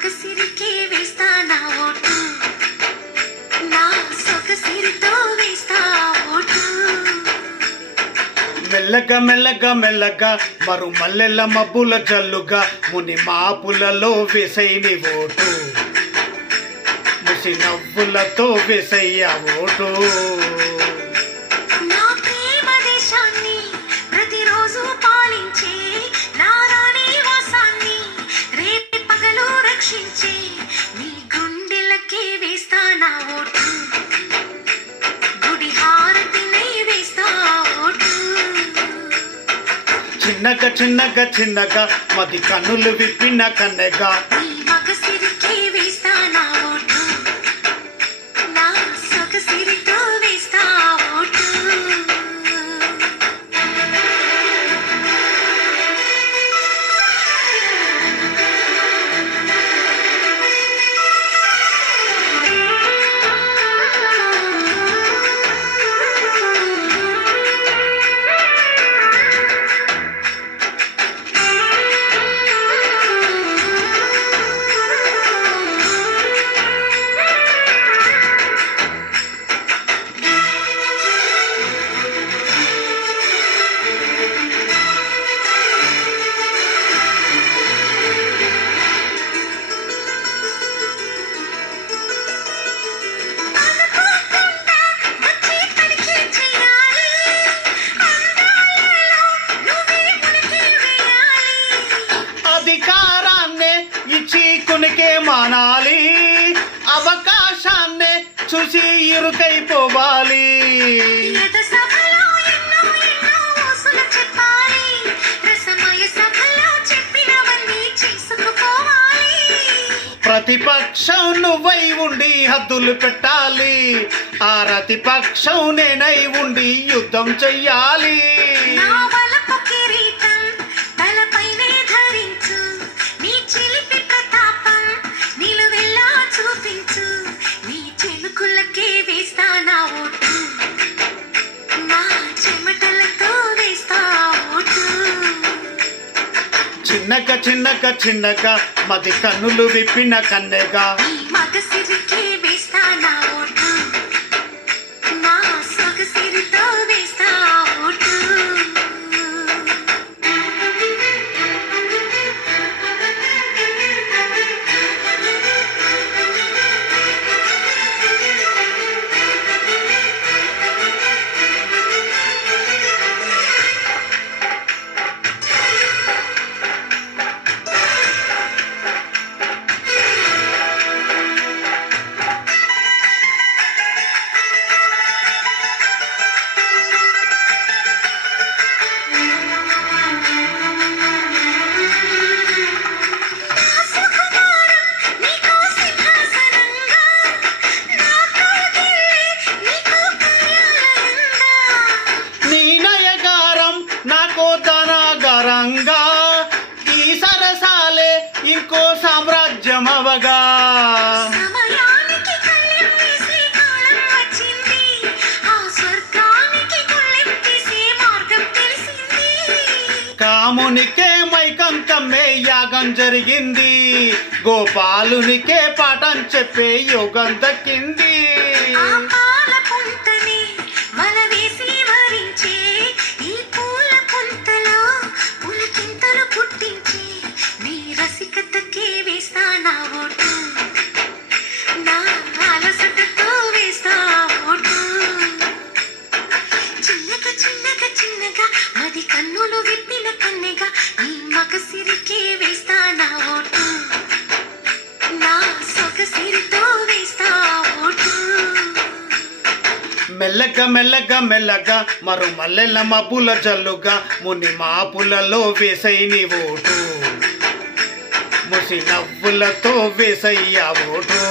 మగసిరికే వేస్తా నా ఓటు, నా సొగసిరితో వేస్తా ఓటు. మెల్లగా మెల్లగా మెల్లగా మరు మల్లెల మబ్బుల జల్లుగా ముని మాపులలో వేసైని ఓటు, ముసి నవ్వులతో వేసయ్య ఓటు. నా ప్రేమ దేశాన్ని ప్రతిరోజు పాలించే నా రాణి వాసాన్ని రేపటి పగలు రక్షించే నీ గుండెలకే వేస్తా నా ఓటు, గుడి హారతినై వేస్తా ఓటు. చిన్నగా చిన్నగా చిన్నగా మది కన్నులు విప్పిన కన్నెగా నీ మగసిరికే వేస్తా నా ఓటు, నా సొగసిరితో వేస్తా ఓటు. అధికారాన్నే ఇచ్చి కొనికే మానాలి, అవకాశాన్నే చూసి ఇరుకైపోవాలి. ప్రతిపక్షం నువ్వై ఉండి హద్దులు పెట్టాలి, ఆ ప్రతిపక్షం నేనై ఉండి యుద్ధం చెయ్యాలి. చిన్నగా చిన్నగా చిన్నగా మది కన్నులు విప్పిన కన్నెగా మగసిరికే వేస్తా నా ఓటు, నా సొగసిరితో వేస్తా ఓటు. ధనాగరంగా ఈ సరసాలే ఇంకో సామ్రాజ్యం అవగా. కామునికే మైకం కమ్మే యాగం జరిగింది, గోపాలునికే పాఠం చెప్పే యోగం దక్కింది. మది కన్నులు విప్పిన కన్నెగా నీ మగసిరికే వేస్తా నా ఓటు, నా సొగసిరితో వేస్తా ఓటు. మెల్లగా మెల్లగా మెల్లగా మరు మల్లెల మబ్బుల జల్లుగా ముని మాపులలో వేసైని ఓటు, ముసి నవ్వులతో వేసయ్య ఓటు.